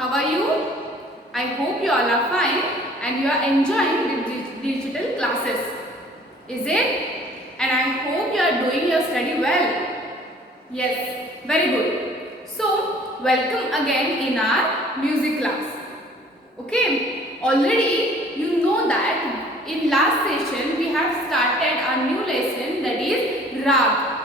How are you? I hope you all are fine and you are enjoying the digital classes. Is it? And I hope you are doing your study well. Yes, very good. So, welcome again in our music class. Okay, already you know that in last session we have started a new lesson, that is Rag.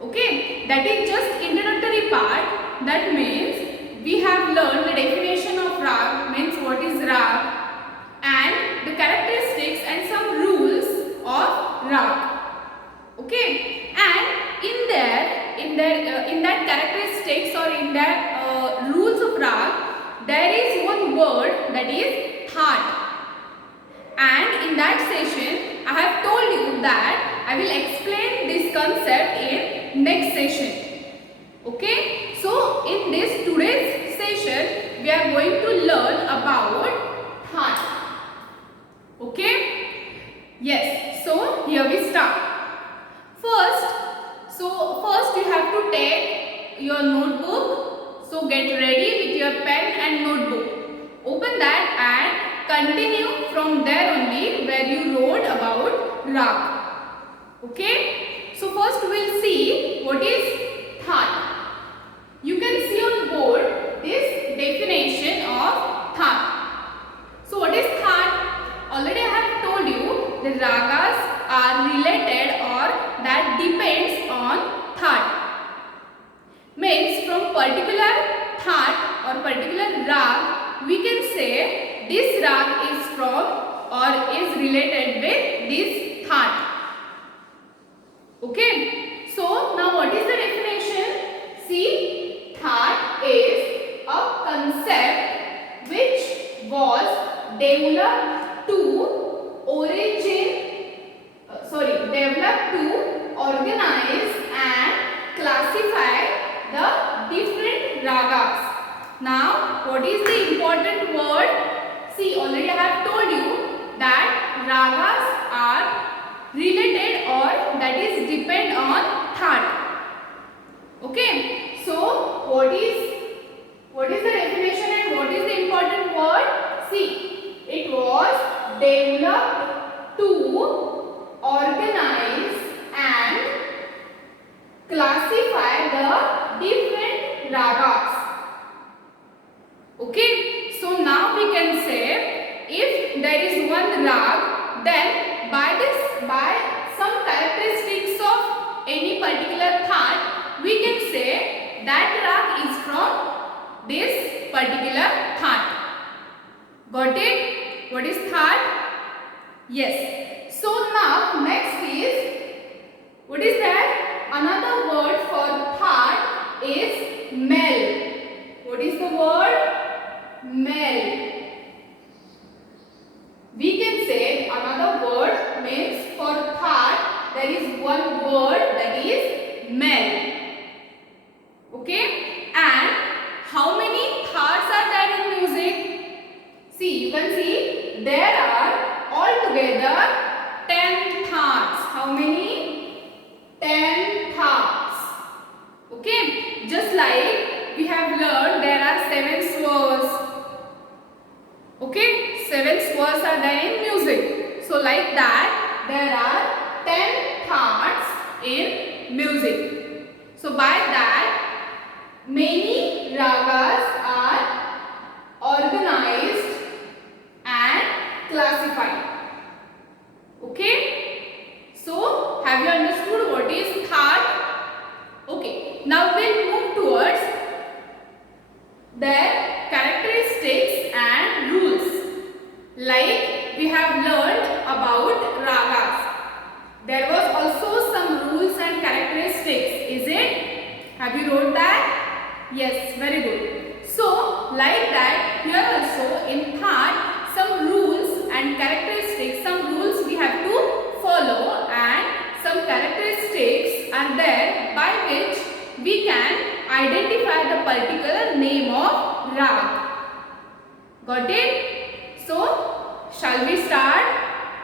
Okay, that is just introductory part. That means we have learned the definition of Rag, means what is Rag, and the characteristics and some rules of Rag. Okay, and in that characteristics or in that rules of Rag, there is one word, that is Thaat. And in that session, I have told you that I will explain this concept in next session. Okay, so in this today's session, we are going to learn about Thaat. Okay, yes, so here we start. First you have to take your notebook. So get ready with your pen and notebook. Open that and continue from there only where you wrote about Rag. Okay. So first we will see what is Thaat. You can see on board this definition of Thaat. So what is Thaat? Already I have told you the ragas are related or that depends on Thaat. Means from particular Thaat or particular Rag, we can say this Rag is from or is related with this Thaat. Okay. So now what is the definition? See, Thaat is a concept which was developed to organize and classify the different ragas. Now, what is the important word? See, already I have told you that ragas are related or that is depend on Thaat. Okay. So, what is the definition and what is the important word? See, it was developed to organize and classify the different ragas. Okay, so now we can say if there is one rag, then by some characteristics of any particular Thaat, we can say that rag is from this particular Thaat. Got it? What is Thaat? Yes. So now next is, what is that? Another word for Thaat is mel. What is the word? Mel. We can say another word means for Thaat there is one word, that is mel. Okay? And how many Thaats are there in music? See, you can see there are altogether 10 Thaats. How many? 10 Thaats. Okay? Just like we have learned there are 7 swars. Okay? 7 swars are there in music. So like that there are 10 Thaats in music. So by that many ragas are organized and classified. Okay? So have you understood what is Thaat? Okay. Now we'll move towards their characteristics and rules. Like we have learned about ragas. There was also some rules and characteristics. Is it? Have you wrote that? Yes, very good. So like that here also in Thaat some rules and characteristics, some rules we have to follow and some characteristics are there by which we can identify the particular name of rag. Got it? So, shall we start?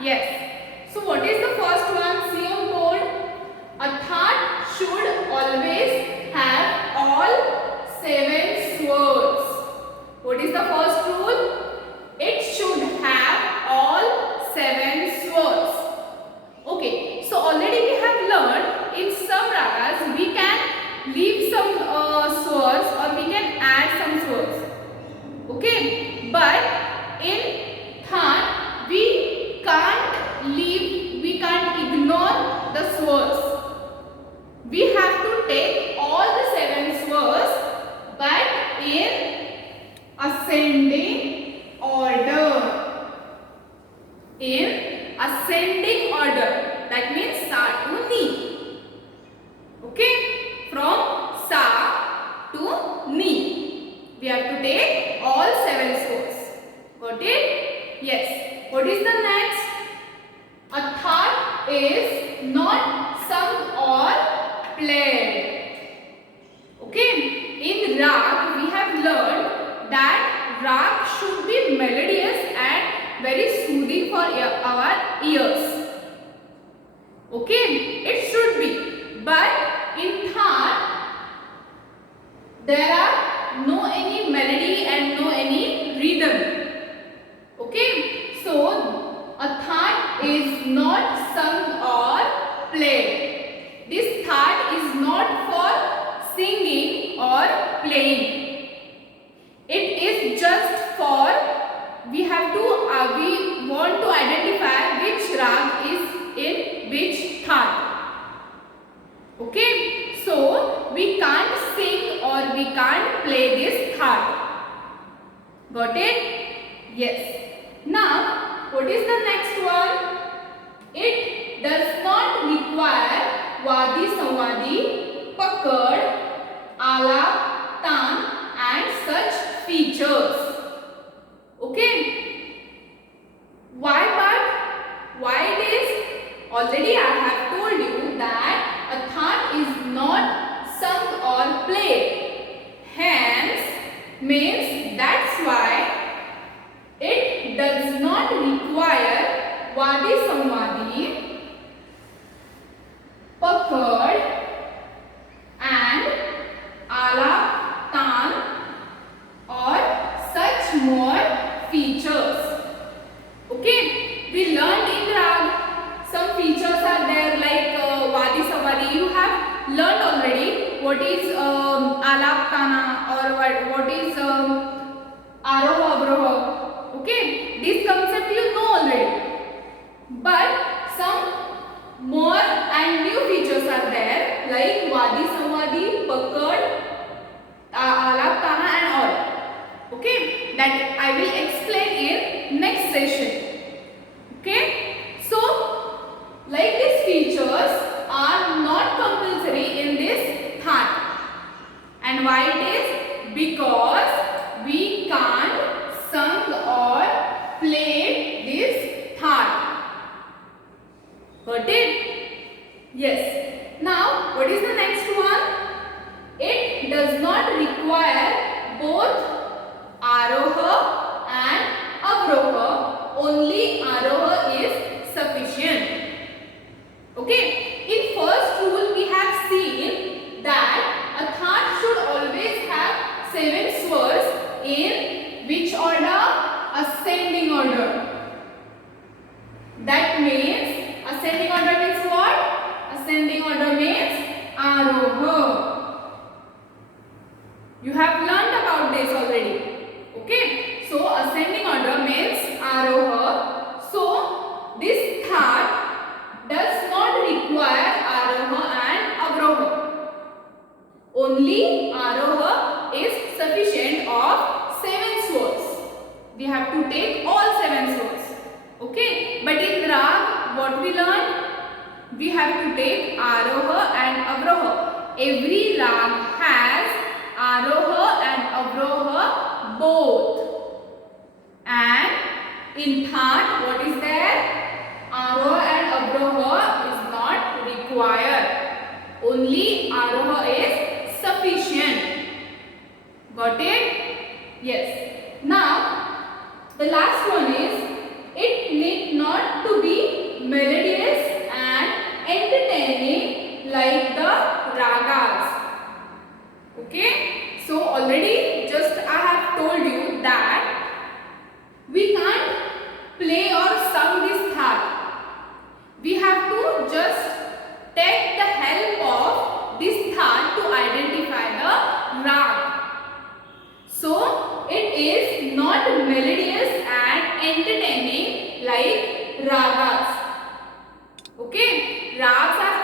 Yes. So, what is the first one? See on board. A Thaat should always have all 7 swords. What is the first rule? It should have all 7 swars. Okay, so already we have learned in some ragas we can leave some swars or we can add some swars. Okay, but in Than we can't leave, we can't ignore the swars. We have to take all the 7 swars, but in ascending order. In ascending order. That means Sa to Ni. Okay? From Sa to Ni. We have to take all 7 swars. Got it? Yes. What is the next? A thought is not sung or played. Okay? In Rag we have learned that Rag should be melodious and very soothing for our ears. Okay? It should be. But in Than there are no any melody and no any rhythm. Okay? So a Than is not sung or played. This Than is not for singing or playing. It is just for we want to identify which rag is in which Than. Okay, so we can't sing or we can't play this Than. Got it? Yes. Now, what is the next one? It does not require Wadi Samwadi, Pakad, Alap, Tan and such features. Okay? Why it is? Already I have told you that a Than is not sung or played. Hence, means that's why it does not require Wadi Samwadi, Pakad and Alap, Tan or such more features. Okay, we learned in Rag some features are there like Wadi Samwadi. You have learned already what is Alap Tana or what is Aroha Avroha. Okay, this concept you know already. But some more and new features are there like Wadi Samwadi, Pakad, Alap Tana and all. Okay, that I will explain in next session. Okay, so like these features are not compulsory in this Than. And why it is? Because we can't sung or play this Than. Got it? Yes. Now, what is the next one? It does not require both Aroha and Avroha. Only Aroha is sufficient. Okay. In first rule, we have seen that a Than should always have 7 swars in which order? Ascending order. That means ascending order means what? Ascending order means Aroha. You have learned about this already. Okay. So ascending order means Aroha. So this Than does not require Aroha and Avroha. Only Aroha is sufficient of 7 swars. We have to take all 7 swars. Okay. But in Rag, what we learned? We have to take Aroha and Avroha. Every Rag has Aroha and Avroha both. And in Than, what is there? Aroha and Avroha is not required. Only Aroha is sufficient. Got it? Yes. Now, the last one is, it need not to be melodious and entertaining like the ragas. Okay? So, already just I have told you melodious and entertaining like ragas. Okay, rags are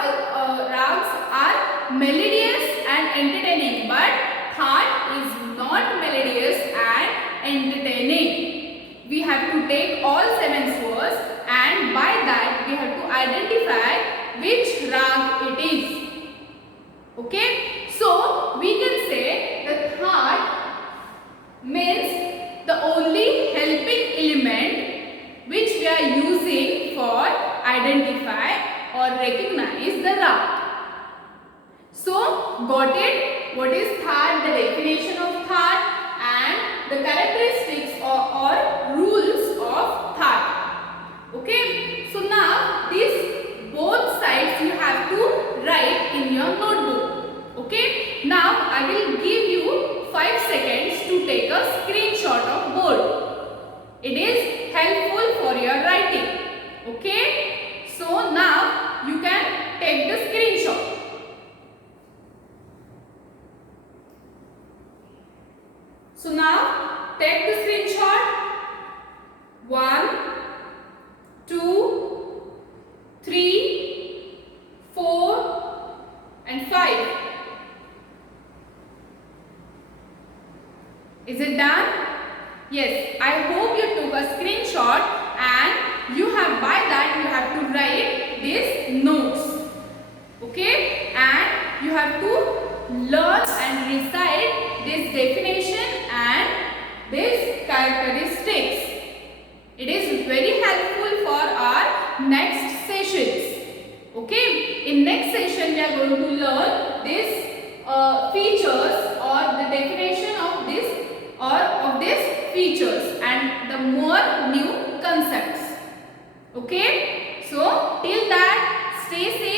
melodious and entertaining, but Thaat is not melodious and entertaining. We have to take all 7 swars, and by that we have to identify which rag it is. Okay, so we can say the Thaat means the only helping element which we are using for identify or recognize the rag. So got it? What is Thaat? The definition of Thaat and the characteristics or rules of Thaat. Okay, so now these both sides you have to write in your notebook. Okay, now I will give you 5 seconds to take a screenshot of board. It is helpful for your writing. Okay, so now you can take the screenshot. So now take the screenshot. 1, 2, 3, 4 and 5. Is it done? Yes, I hope you took a screenshot, and you have, by that you have to write these notes. Okay, and you have to learn and recite this definition and these characteristics. It is very helpful for our next sessions. Okay, in next session we are going to learn these features or the definition of this or of these features and the more new concepts. Okay, so till that, stay safe.